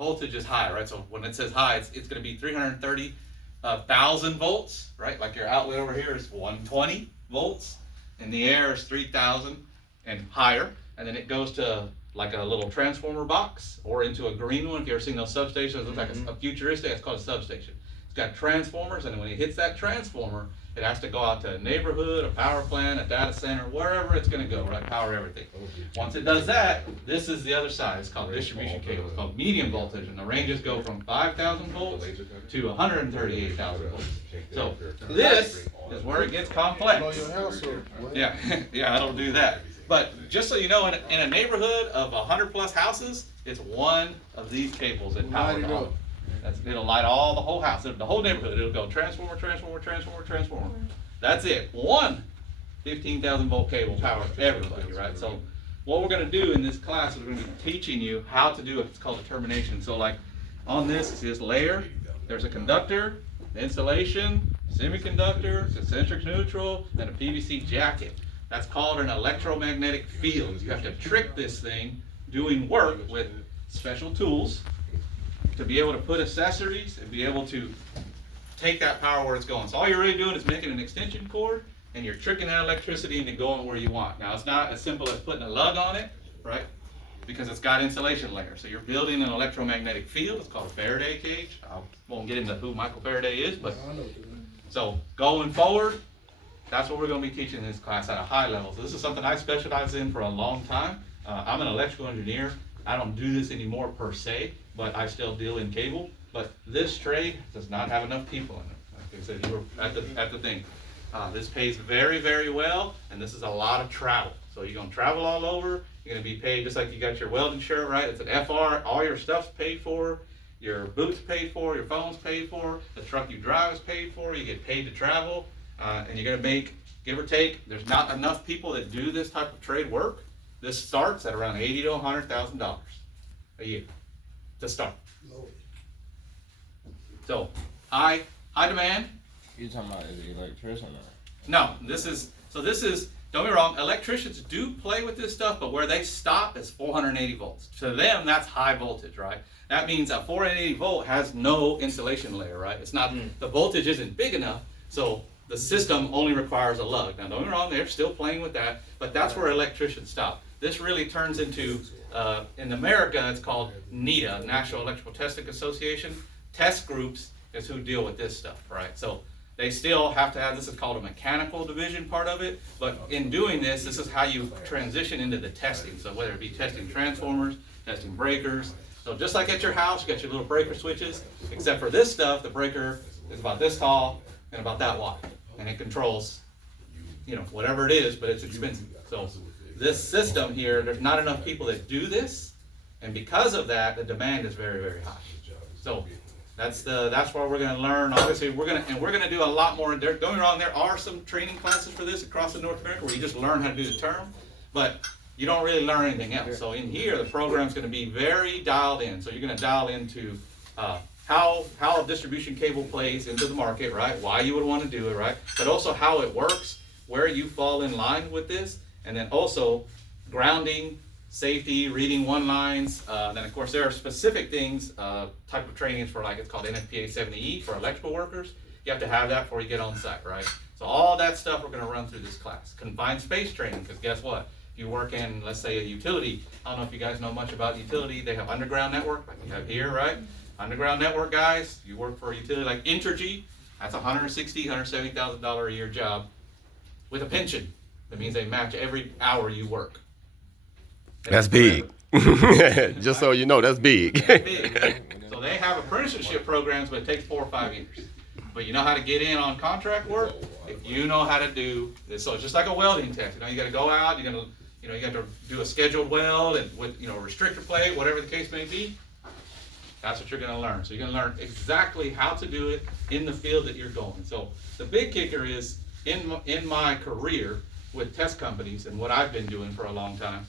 voltage is high, right? So when it says high, it's going to be 330,000 volts, right? Like your outlet over here is 120 volts, and the air is 3,000 and higher, and then it goes to like a little transformer box or into a green one. If you ever seen those substations, it looks like a futuristic. It's called a substation. It's got transformers, and when it hits that transformer, it has to go out to a neighborhood, a power plant, a data center, wherever it's going to go, right? Power everything. Once it does that, this is the other side. It's called distribution cable. It's called medium voltage, and the ranges go from 5,000 volts to 138,000 volts. So this is where it gets complex. Yeah, yeah, I don't do that. But just so you know, in a neighborhood of 100 plus houses, it's one of these cables that power it all. It'll light all the whole house, the whole neighborhood. It'll go transformer, transformer, transformer, transformer. That's it. One 15,000 volt cable powers everybody, right? So what we're going to do in this class is we're going to be teaching you how to do what's called a termination. So like on this layer, there's a conductor, insulation, semiconductor, concentric neutral, and a PVC jacket. That's called an electromagnetic field. You have to trick this thing doing work with special tools to be able to put accessories and be able to take that power where it's going. So all you're really doing is making an extension cord, and you're tricking that electricity into going where you want. Now it's not as simple as putting a lug on it, right? Because it's got insulation layer. So you're building an electromagnetic field. It's called a Faraday cage. I won't get into who Michael Faraday is, but so going forward, that's what we're going to be teaching in this class at a high level. So this is something I specialized in for a long time. I'm an electrical engineer. I don't do this anymore per se, but I still deal in cable. But this trade does not have enough people in it. Like I said, you were at the thing. This pays very, very well, and this is a lot of travel. So you're going to travel all over. You're going to be paid just like you got your welding shirt, right? It's an FR. All your stuff's paid for. Your boots paid for. Your phone's paid for. The truck you drive is paid for. You get paid to travel. And you're going to make, give or take, there's not enough people that do this type of trade work. This starts at around $80,000 to $100,000 a year to start. So high demand. You're talking about is electrician or? No, this is, don't get me wrong, electricians do play with this stuff, but where they stop is 480 volts. To them, that's high voltage, right? That means a 480 volt has no insulation layer, right? It's not, the voltage isn't big enough, so the system only requires a lug. Now don't get me wrong, they're still playing with that, but that's where electricians stop. This really turns into, in America, it's called NETA, National Electrical Testing Association. Test groups is who deal with this stuff, right? So they still have to have, this is called a mechanical division part of it, but in doing this, this is how you transition into the testing. So whether it be testing transformers, testing breakers. So just like at your house, you got your little breaker switches, except for this stuff, the breaker is about this tall and about that wide. And it controls, you know, whatever it is, but it's expensive. So this system here, there's not enough people that do this, and because of that, the demand is very, very high. So that's where we're going to learn. Obviously, we're going to do a lot more. Don't get me wrong, there are some training classes for this across the North America where you just learn how to do the term, but you don't really learn anything else. So in here, the program's going to be very dialed in. So you're going to dial into how a distribution cable plays into the market, right? Why you would want to do it, right? But also how it works, where you fall in line with this, and then also grounding, safety, reading one lines. Then of course there are specific things, type of trainings for, like it's called NFPA 70E for electrical workers. You have to have that before you get on site, right? So all that stuff we're going to run through this class. Confined space training, because guess what? If you work in, let's say, a utility, I don't know if you guys know much about utility. They have underground network, like you have here, right? Underground network guys, you work for a utility like Entergy, that's $160,000, $170,000 a year job with a pension. That means they match every hour you work. That's big. Just so you know, that's big. That's big. So they have apprenticeship programs, but it takes 4 or 5 years. But you know how to get in on contract work if you know how to do this. So it's just like a welding test. You know, you got to go out. You got to do a scheduled weld and with restrictor plate, whatever the case may be. That's what you're going to learn. So you're going to learn exactly how to do it in the field that you're going. So the big kicker is in my career with test companies and what I've been doing for a long time,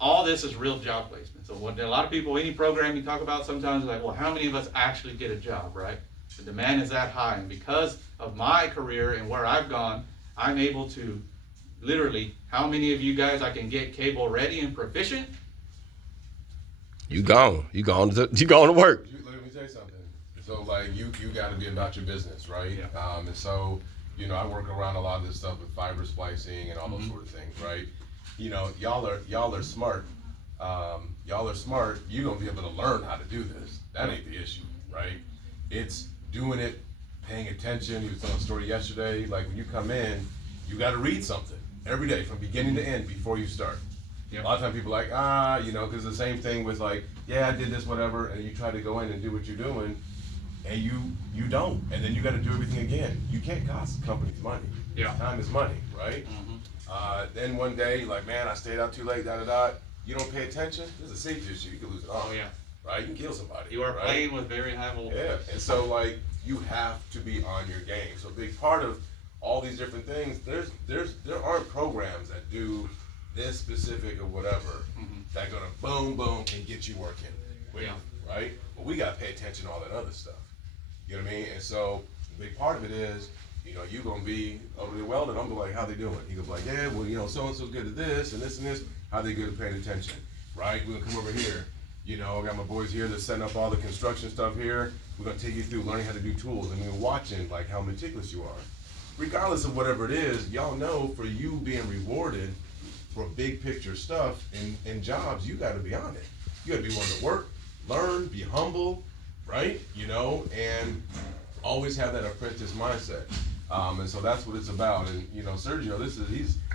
all this is real job placement. So what a lot of people, any program you talk about, sometimes they're like, well, how many of us actually get a job, right? The demand is that high, and because of my career and where I've gone, I'm able to literally, how many of you guys I can get cable ready and proficient? You gone. You gone to work. Let me tell you something. So like you got to be about your business, right? Yeah. And so I work around a lot of this stuff with fiber splicing and all those sort of things, right? Y'all are smart. Y'all are smart. You gonna be able to learn how to do this. That ain't the issue, right? It's doing it, paying attention. You was telling a story yesterday. Like when you come in, you got to read something every day from beginning to end before you start. Yep. A lot of times people are like, because the same thing with like, yeah, I did this, whatever, and you try to go in and do what you're doing, and you don't, and then you got to do everything again. You can't cost companies money. Yeah. Time is money, right? Then one day, you're like, man, I stayed out too late, You don't pay attention, there's a safety issue, you can lose an arm. Oh yeah. Right? You can kill somebody. You are right? playing with very high voltage. Yeah, and so like, you have to be on your game. So a big part of all these different things, there aren't programs that do this specific or whatever that gonna boom boom and get you working with, right? But we gotta pay attention to all that other stuff. You know what I mean? And so a big part of it is, you gonna be over there welding. I'm gonna be like, how they doing? He goes like, yeah, well, so and so good at this and this and this. How they good at paying attention, right? We're gonna come over here. I got my boys here that's setting up all the construction stuff here. We're gonna take you through learning how to do tools, and we're watching like how meticulous you are. Regardless of whatever it is, y'all know for you being rewarded for big picture stuff in jobs, you gotta be on it. You gotta be willing to work, learn, be humble, right? And always have that apprentice mindset. And so that's what it's about. And Sergio,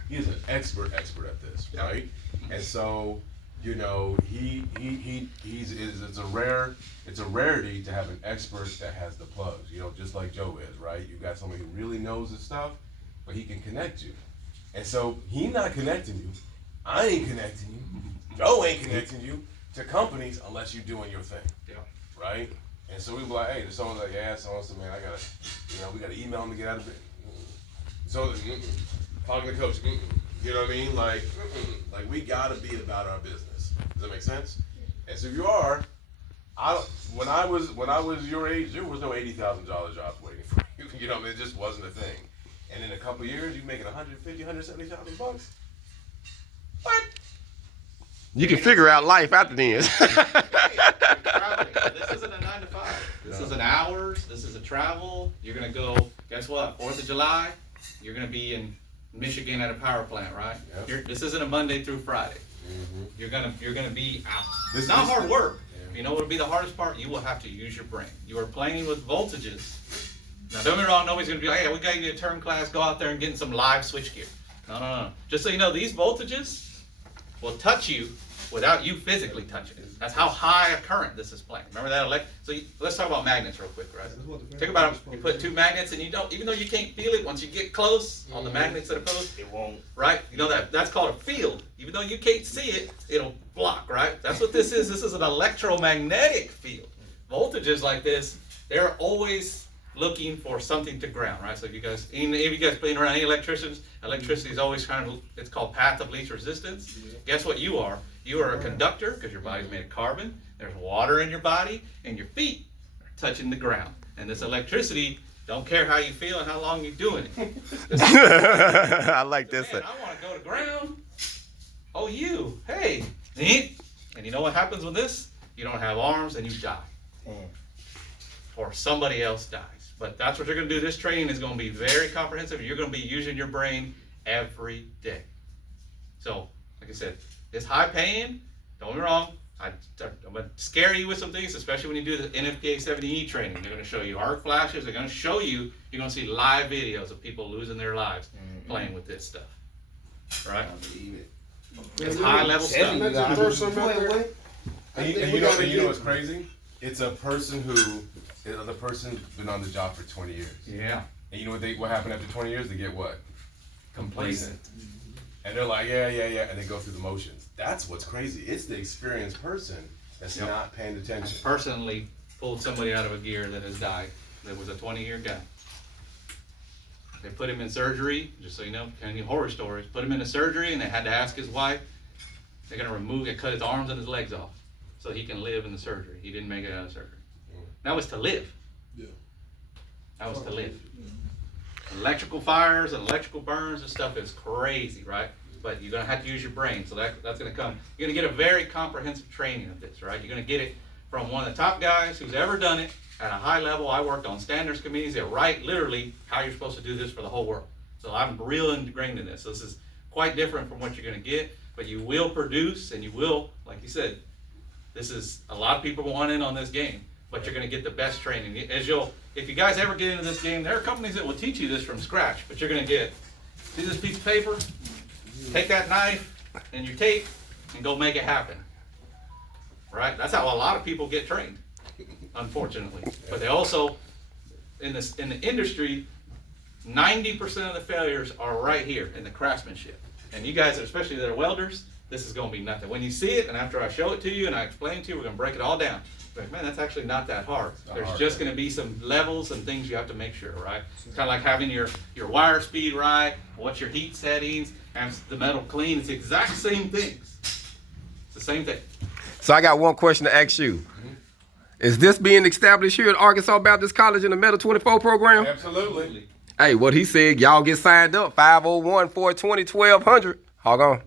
he's an expert at this, right? And so it's a rarity to have an expert that has the plugs, just like Joe is, right? You got somebody who really knows his stuff, but he can connect you. And so he not connecting you, I ain't connecting you, Joe ain't connecting you to companies unless you're doing your thing. Yeah. Right? And so we be like, hey, there's someone like, yeah, someone said, man, I gotta, we gotta email them to get out of bed. So talking to coach, you know what I mean? Like we gotta be about our business. Does that make sense? And so if you are, when I was your age, there was no $80,000 jobs waiting for you. It just wasn't a thing. And in a couple of years, you're making $170,000 bucks. What? You can figure out life after then. This isn't a 9 to 5. This is an hours. This is a travel. You're gonna go. Guess what? 4th of July. You're gonna be in Michigan at a power plant, right? Yep. This isn't a Monday through Friday. You're gonna be out. It's not hard work. Yeah. You know what would be the hardest part? You will have to use your brain. You are playing with voltages. Now don't get me wrong. Nobody's gonna be like, hey, we got you a term class. Go out there and get in some live switchgear. No. Just so you know, these voltages will touch you without you physically touching it. That's how high a current this is playing. Remember that? Let's talk about magnets real quick, right? Think about it. You put two magnets and even though you can't feel it, once you get close on the magnets that are opposed, It won't. right? That's called a field. Even though you can't see it, it'll block, right? That's what this is. This is an electromagnetic field. Voltages like this, they're always looking for something to ground, right? So if you guys playing around any electricians, electricity is always it's called path of least resistance. Guess what you are? You are a conductor because your body's made of carbon. There's water in your body, and your feet are touching the ground. And this electricity, don't care how you feel and how long you're doing it. I like this. Man, I want to go to ground. Oh, you, hey. And you know what happens with this? You don't have arms and you die. Or somebody else dies. But that's what you're going to do. This training is going to be very comprehensive. You're going to be using your brain every day. So, like I said, it's high paying. Don't get me wrong. I'm going to scare you with some things, especially when you do the NFPA 70E training. They're going to show you arc flashes. They're going to show you, you're going to see live videos of people losing their lives playing with this stuff. Right? It's high level stuff. And you know what's crazy? It's a person the person's been on the job for 20 years. Yeah. And you know what happened after 20 years? They get what? Complacent. And they're like, yeah, and they go through the motions. That's what's crazy. It's the experienced person that's not paying attention. I personally pulled somebody out of a gear that has died. That was a 20-year guy. They put him in surgery, just so you know, kind of horror stories. Put him in a surgery, and they had to ask his wife. They're gonna cut his arms and his legs off, so he can live in the surgery. He didn't make it out of surgery. That was to live. Yeah. That was to live. Electrical fires and electrical burns and stuff is crazy, right? but you're gonna have to use your brain, so that's gonna come. You're gonna get a very comprehensive training of this, right? You're gonna get it from one of the top guys who's ever done it at a high level. I worked on standards committees that write literally how you're supposed to do this for the whole world. So I'm real ingrained in this. So this is quite different from what you're gonna get, but you will produce, and you will, like you said, this is, a lot of people want in on this game, but you're gonna get the best training. If you guys ever get into this game, there are companies that will teach you this from scratch, but you're gonna get, see this piece of paper? Take that knife and your tape and go make it happen. Right? That's how a lot of people get trained, unfortunately. But they also, in the industry, 90% of the failures are right here in the craftsmanship. And you guys, especially that are welders, this is gonna be nothing. When you see it, and after I show it to you and I explain it to you, we're gonna break it all down. Like, man, that's actually not that hard. There's just gonna be some levels and things you have to make sure, right? It's kind of like having your wire speed right, what's your heat settings, and the metal clean. It's the exact same things. It's the same thing. So I got one question to ask you. Is this being established here at Arkansas Baptist College in the META24 program? Absolutely. Hey, what he said, y'all get signed up, 501-420-1200. Hog on.